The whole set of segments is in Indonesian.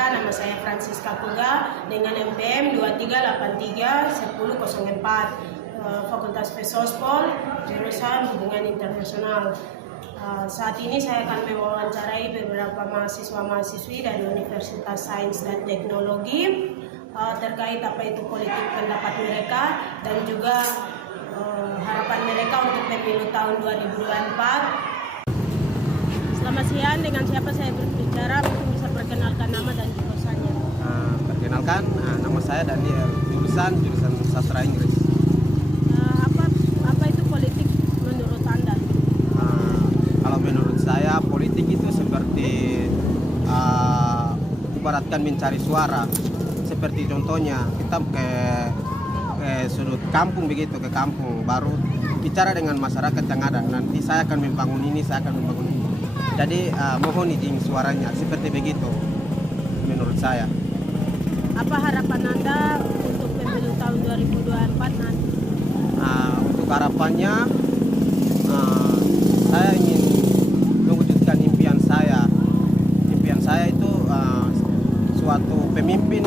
Mereka, nama saya Francisca Puga dengan MPM 23831004, Fakultas Fesospol, jurusan Hubungan Internasional. Saat ini saya akan mewawancarai beberapa mahasiswa-mahasiswi dari Universitas Sains dan Teknologi terkait apa itu politik pendapat mereka dan juga harapan mereka untuk pemilu tahun 2024. Selamat siang, dengan siapa saya berbicara? Mungkin bisa perkenalkan nama dan jurusannya. Perkenalkan, nama saya Daniel, jurusan sastra Inggris. Apa itu politik menurut Anda? Kalau menurut saya politik itu seperti ibaratkan mencari suara. Seperti contohnya kita ke sudut kampung begitu, ke kampung baru bicara dengan masyarakat yang ada. Nanti saya akan membangun ini, saya akan membangun ini. Jadi mohon izin suaranya, seperti begitu menurut saya. Apa harapan Anda untuk pemilu tahun 2024 nanti? Untuk harapannya, saya ingin mewujudkan impian saya. Impian saya itu suatu pemimpin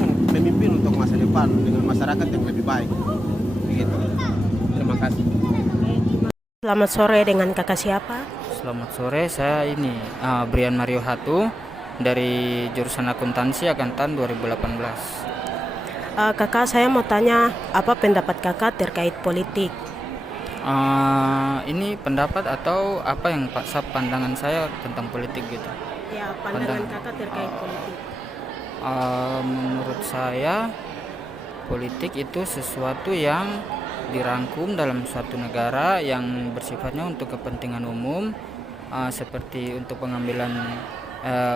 untuk masa depan dengan masyarakat yang lebih baik. Begitu. Terima kasih. Selamat sore, dengan kakak siapa? Selamat sore, saya Brian Mario Hatu dari jurusan akuntansi angkatan 2018. Kakak, saya mau tanya apa pendapat kakak terkait politik? Ini pendapat atau apa yang pandangan saya tentang politik gitu? Ya, pandangan kakak terkait politik. Menurut saya politik itu sesuatu yang dirangkum dalam suatu negara yang bersifatnya untuk kepentingan umum, seperti untuk pengambilan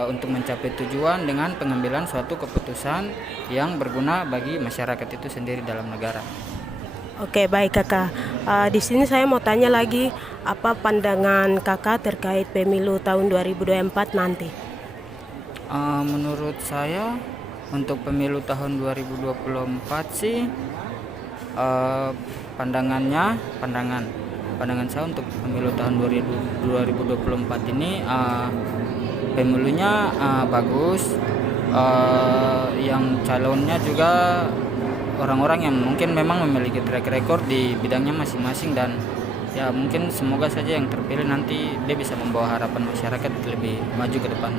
untuk mencapai tujuan dengan pengambilan suatu keputusan yang berguna bagi masyarakat itu sendiri dalam negara. Oke, baik kakak. Di sini saya mau tanya lagi, apa pandangan kakak terkait pemilu tahun 2024 nanti? Menurut saya untuk pemilu tahun 2024 sih pandangan saya untuk pemilu tahun 2024 ini pemilunya bagus, yang calonnya juga orang-orang yang mungkin memang memiliki track record di bidangnya masing-masing, dan ya mungkin semoga saja yang terpilih nanti dia bisa membawa harapan masyarakat lebih maju ke depan.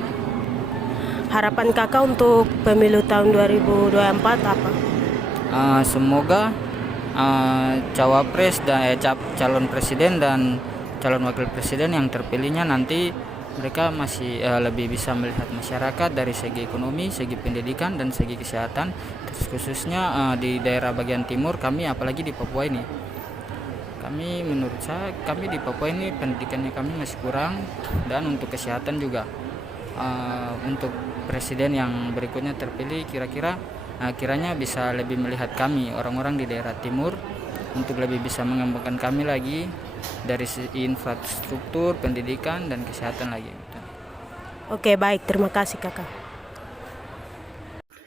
Harapan kakak untuk pemilu tahun 2024 apa? Semoga cawapres dan calon presiden dan calon wakil presiden yang terpilihnya nanti mereka masih lebih bisa melihat masyarakat dari segi ekonomi, segi pendidikan, dan segi kesehatan, khususnya di daerah bagian timur kami, apalagi di Papua ini. Menurut saya kami di Papua ini pendidikannya kami masih kurang, dan untuk kesehatan juga. Untuk presiden yang berikutnya terpilih kiranya bisa lebih melihat kami orang-orang di daerah timur untuk lebih bisa mengembangkan kami lagi dari infrastruktur, pendidikan, dan kesehatan lagi. Oke, baik, terima kasih kakak.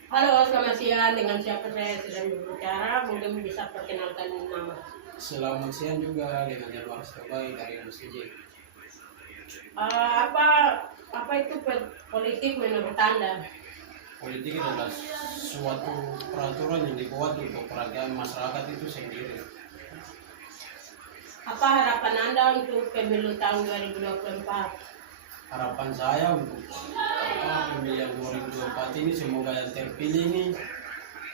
Halo, selamat siang, dengan siapa saya sedang berbicara, mungkin bisa perkenalkan nama. Selamat siang juga, dengan Januar Sebaik dari MCJ. Apa itu politik menurut Anda? Politik adalah suatu peraturan yang dibuat untuk kerajaan masyarakat itu sendiri. Apa harapan Anda untuk pemilu tahun 2024? Harapan saya untuk pemilihan 2024 ini, semoga yang terpilih ini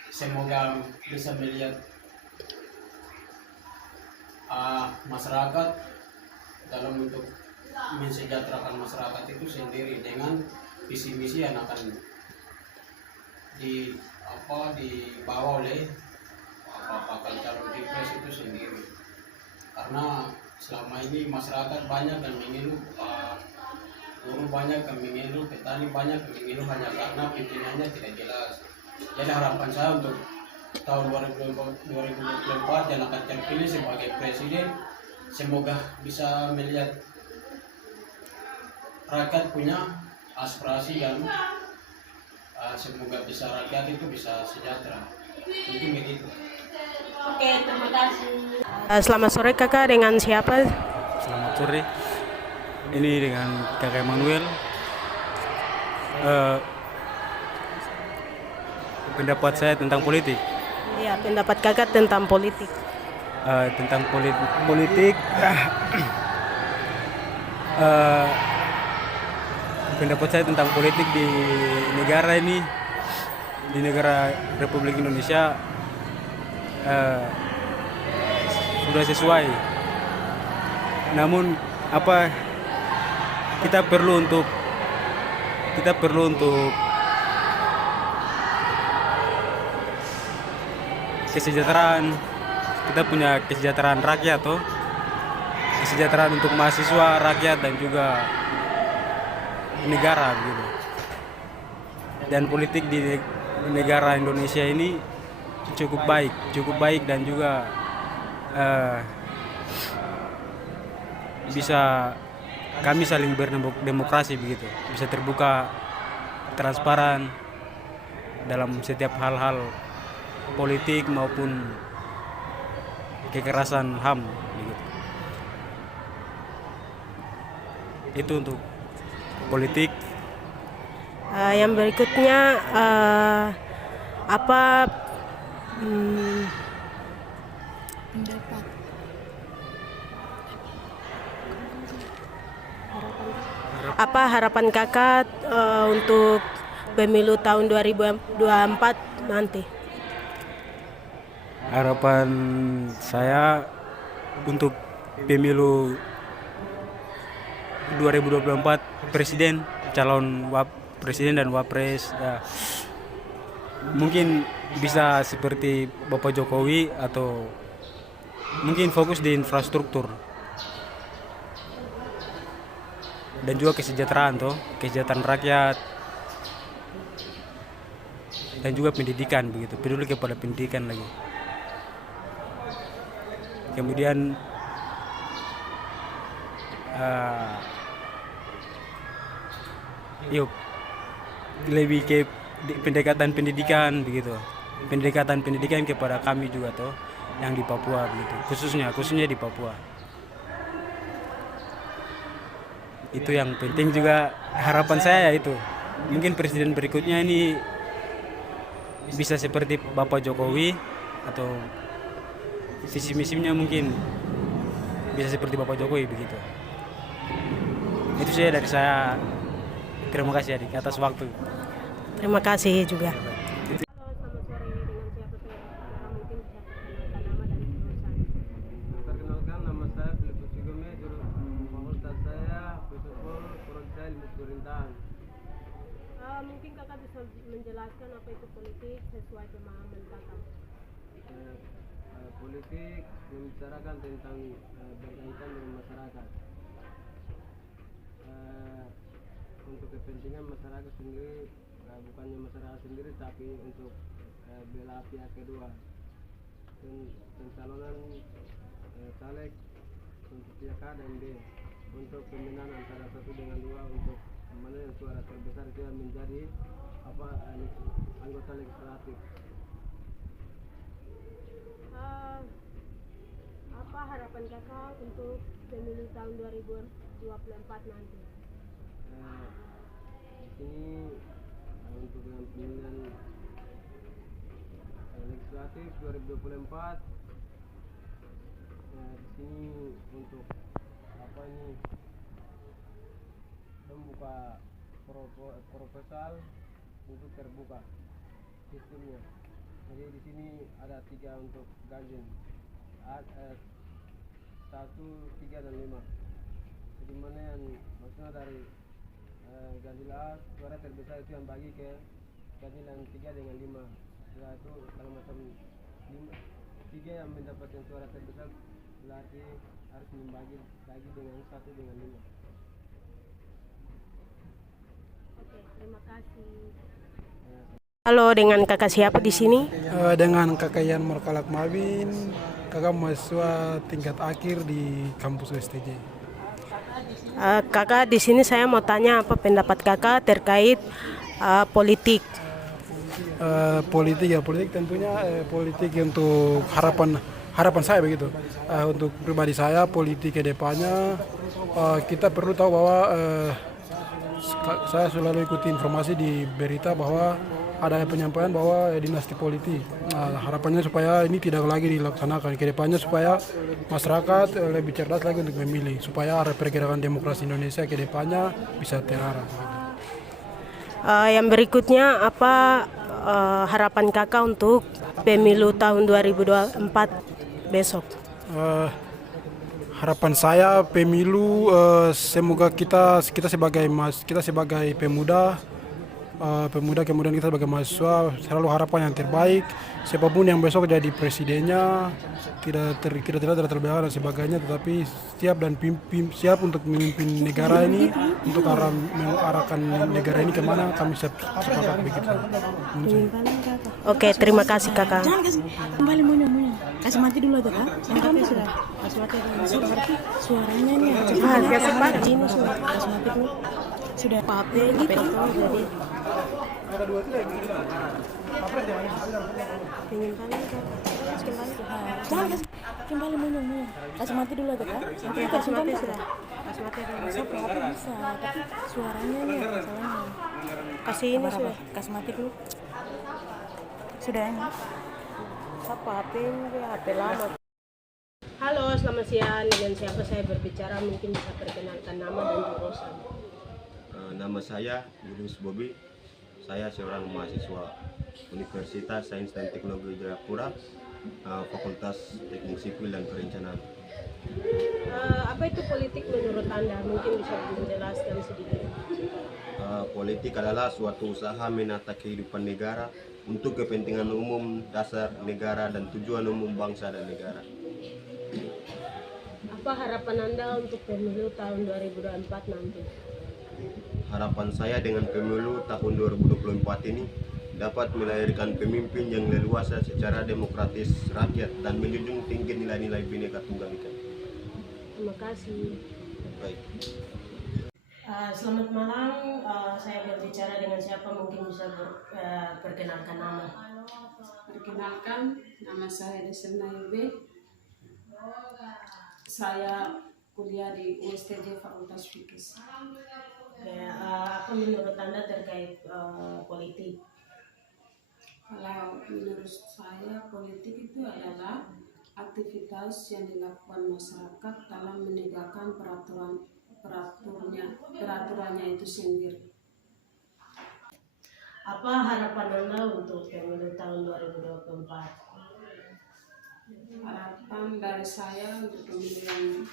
semoga bisa melihat masyarakat dalam untuk mensejahterakan masyarakat itu sendiri dengan visi misi yang akan dibawa oleh bakal calon pilpres itu sendiri. Karena selama ini masyarakat banyak yang mengeluh, buruh banyak yang mengeluh, petani banyak yang mengeluh hanya karena pimpinannya tidak jelas. Jadi harapan saya untuk tahun 2024 yang akan terpilih sebagai presiden, semoga bisa melihat rakyat punya aspirasi yang semoga bisa rakyat itu bisa sejahtera. Mungkin begitu. Oke, terima kasih. Selamat sore kakak, dengan siapa? Selamat sore, ini dengan kakak Emmanuel. pendapat saya tentang politik. Ya, pendapat kakak tentang politik. Tentang politik pendapat saya tentang politik di negara ini, di negara Republik Indonesia sudah sesuai. Namun kita perlu untuk kesejahteraan. Kita punya kesejahteraan rakyat kesejahteraan untuk mahasiswa, rakyat, dan juga negara gitu. Dan politik di negara Indonesia ini cukup baik dan juga bisa kami saling berdemokrasi begitu, bisa terbuka, transparan dalam setiap hal-hal politik maupun kekerasan HAM begitu. Itu untuk politik. Yang berikutnya apa harapan kakak untuk pemilu tahun 2024 nanti? Harapan saya untuk pemilu 2024 presiden, calon presiden dan wapres ya, mungkin bisa seperti Bapak Jokowi atau mungkin fokus di infrastruktur dan juga kesejahteraan rakyat dan juga pendidikan begitu, peduli kepada pendidikan lagi. Kemudian lebih ke pendekatan pendidikan begitu, pendekatan pendidikan kepada kami juga yang di Papua begitu, khususnya di Papua. Itu yang penting juga, harapan saya itu mungkin presiden berikutnya ini bisa seperti Bapak Jokowi atau visi misinya mungkin bisa seperti Bapak Jokowi begitu. Itu saja dari saya. Terima kasih adik atas waktu. Terima kasih juga. Perkenalkan, nama saya Filipus Sigome, fakultas saya Protokol Perorangan Ilmu Pemerintahan. Mungkin kakak bisa menjelaskan apa itu politik sesuai pemahaman kakak. Politik membicarakan tentang berkaitan dengan masyarakat, untuk kepentingan masyarakat sendiri, bukannya masyarakat sendiri tapi untuk bela pihak kedua, pencalonan caleg untuk pihak A dan B, untuk pemilihan antara satu dengan dua, untuk mana yang suara terbesar itu yang menjadi anggota legislatif. Apa harapan kakak untuk pemilu tahun 2024 nanti? Di sini untuk yang pemilihan legislatif 2024, di sini untuk membuka proposal untuk terbuka sistemnya. Jadi di sini ada 3 untuk ganjil, 1, 3, dan 5. Jadi mana yang maksudnya dari ganjil A, suara terbesar itu yang bagi ke ganjil yang 3 dengan 5. Setelah itu kalau macam 3 yang mendapatkan suara terbesar, berarti harus membagi lagi dengan 1 dengan 5. Oke, terima kasih. Halo, dengan kakak siapa di sini? Dengan kakak Yan Markalak Mawin, kakak mahasiswa tingkat akhir di kampus USTJ. Kakak, di sini saya mau tanya apa pendapat kakak terkait politik. Politik tentunya politik untuk harapan saya begitu. Untuk pribadi saya, politik ke depannya kita perlu tahu bahwa saya selalu ikuti informasi di berita bahwa ada penyampaian bahwa dinasti politik. Nah, harapannya supaya ini tidak lagi dilaksanakan. Kedepannya supaya masyarakat lebih cerdas lagi untuk memilih, supaya pergerakan demokrasi Indonesia kedepannya bisa terarah. Yang berikutnya apa harapan kakak untuk pemilu tahun 2024 besok? Harapan saya pemilu semoga kita sebagai pemuda kemudian kita sebagai mahasiswa selalu harapan yang terbaik, siapapun yang besok jadi presidennya tidak terbelakang dan sebagainya, tetapi siap untuk memimpin negara ini, untuk mengarahkan negara ini kemana kami sepakat begitu. Oke, terima kasih kakak. Jangan kasih kembali munyung. Kasih mati dulu tuh kak. Yang kamu sudah kasih mati dulu. Suaranya nih. Kasih mati ini sudah. Kasih mati dulu. Sudah HP gitu. Jadi Ada dua itu lagi. penyimpanan kakak. jangan kasih kembali munyung. Kasih mati dulu tuh kak. Oke, kasih mati sudah. Kasih mati dulu. Masuk HP bisa, tapi suaranya nih masalahnya. Kasih ini sudah. Kasih mati dulu. Sudah ya. Apa HP ini? HP lama. Halo, selamat siang. Dengan siapa saya berbicara? Mungkin bisa perkenalkan nama dan jurusan. Nama saya Julius Bobi. Saya seorang mahasiswa Universitas Sains dan Teknologi Jayapura, Fakultas Teknik Sipil dan Perencanaan. Apa itu politik menurut Anda? Mungkin bisa menjelaskan sedikit. Politik adalah suatu usaha menata kehidupan negara untuk kepentingan umum, dasar negara, dan tujuan umum bangsa dan negara. Apa harapan Anda untuk pemilu tahun 2024 nanti? Harapan saya dengan pemilu tahun 2024 ini dapat melahirkan pemimpin yang leluasa secara demokratis rakyat dan menjunjung tinggi nilai-nilai Bhinneka Tunggal Ika. Terima kasih. Baik. Selamat malam, saya berbicara dengan siapa? Mungkin bisa perkenalkan nama. Perkenalkan, nama saya Desena Yube. Saya kuliah di USTJ Fakultas Fikih. Apa menurut Anda terkait politik? Kalau menurut saya, politik itu adalah aktivitas yang dilakukan masyarakat dalam menegakkan peraturannya itu sendiri. Apa harapan Anda untuk pemilu tahun 2024? Harapan dari saya untuk pemilihan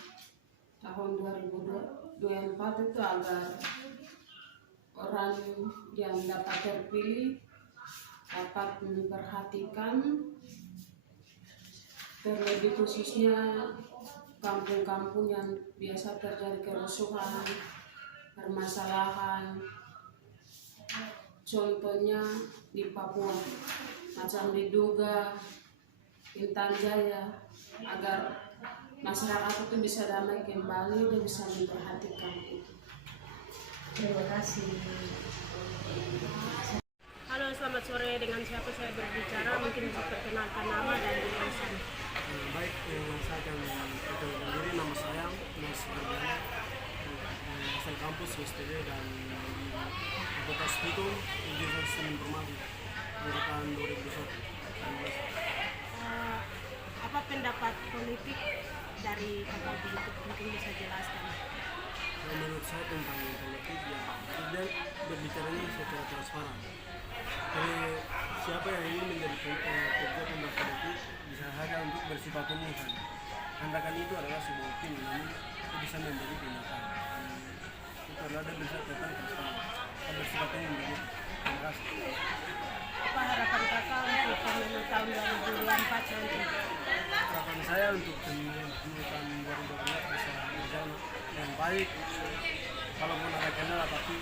tahun 2024 itu agar orang yang dapat terpilih dapat memperhatikan terlebih khususnya kampung-kampung yang biasa terjadi kerusuhan, permasalahan, contohnya di Papua, macam di Duga, Intan Jaya, agar masyarakat itu bisa damai kembali dan bisa memperhatikan itu. Terima kasih. Halo, selamat sore. Dengan siapa saya berbicara? Mungkin bisa perkenalkan nama dan jurusan. Baik, saya akan perkenalkan diri. Nama saya Mas Ardiana, asal kampus USTJ dan Fakultas Hukum Jurusan Sistem Informasi angkatan 2021. Apa pendapat politik dari kakak begitu? Mungkin bisa jelaskan. Menurut saya tentang politik ya, dia berbicaranya secara transparan. Jadi siapa yang ingin menjadi pejabat tentang politik bisa saja untuk bersifat umum saja. Tindakan itu adalah sebuah opini, namun itu bisa menjadi tindakan. Itu adalah dia bisa tentang transparan. Dan bersifat umum begitu. Terima kasih. Apa harapan kakak untuk pemilu tahun 2024 nanti? Harapan saya untuk pemilu tahun 2024 bisa berjalan dengan baik. Kalaupun ada kendala, tapi